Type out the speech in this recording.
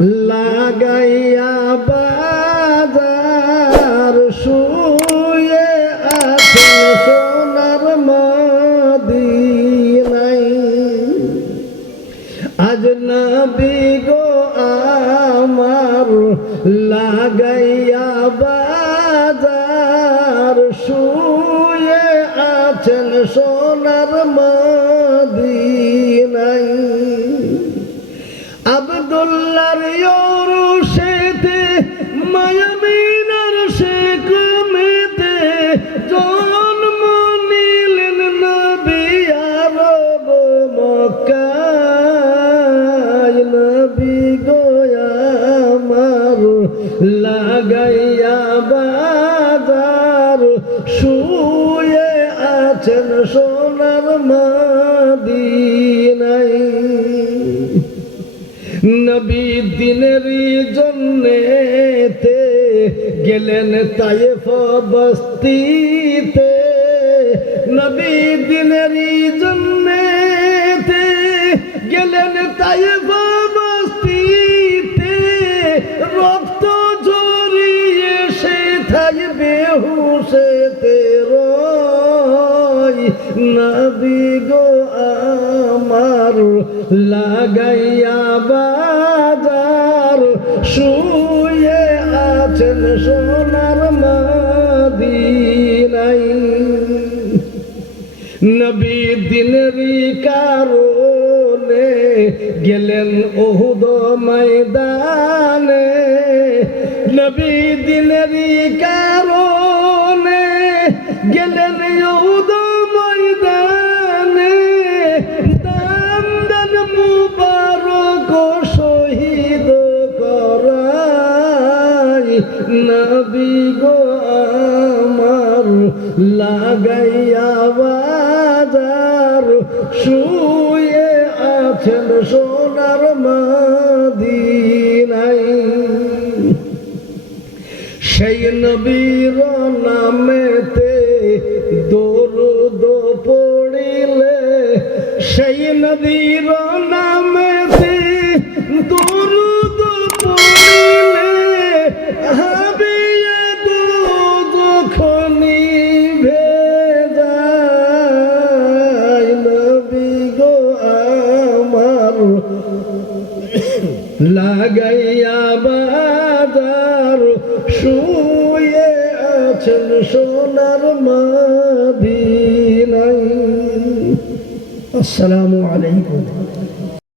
লাগাইয়া বাজার শুয়ে আছেন সোনার মদিনায়। আজ নবী গো আমার লাগাইয়া বাজার শুয়ে আছেন সোনার মদিনায়। আব্দুল্লাহর ইউরুশেতে মায়ামিনার শেখমেতে জন্ম নিলেন নবী আরব মক্কায়। নবী গো আমার লাগাইয়া বাজার শুয়ে আছেন সোনার মদিনায়। নবী দিনের জন্যেতে গেলেন তায়েফ বস্তিতে। নবী দিনের জন্যেতে গেলেন তায়েফ বস্তিতে। রক্ত ঝরিয়ে সে থাই বেহুশেতে রয়। নবী গো আমার লাগাইয়া বাজার শুয়ে আছেন সোনার মদিনায়। নবী দিনেরই কারণে গেলেন উহুদ ময়দানে। নবী দিনেরই কারণে গেলেন উহুদ ময়দানে। দান মুবারক শহীদ করাই। নবী গো আমার লাগাইয়া বাজার শুয়ে আছেন সোনার মদিনায়। সেই নবীর নামেতে দরুদ পড়িলে, সেই নবীর নামেতে দরুদ পড়িলে হবে দুঃখ নিভে যায়। নবী গো আমার লাগাইয়া বাজার শুয়ে আছেন সোনার মদিনায়। আসসালামু আলাইকুম।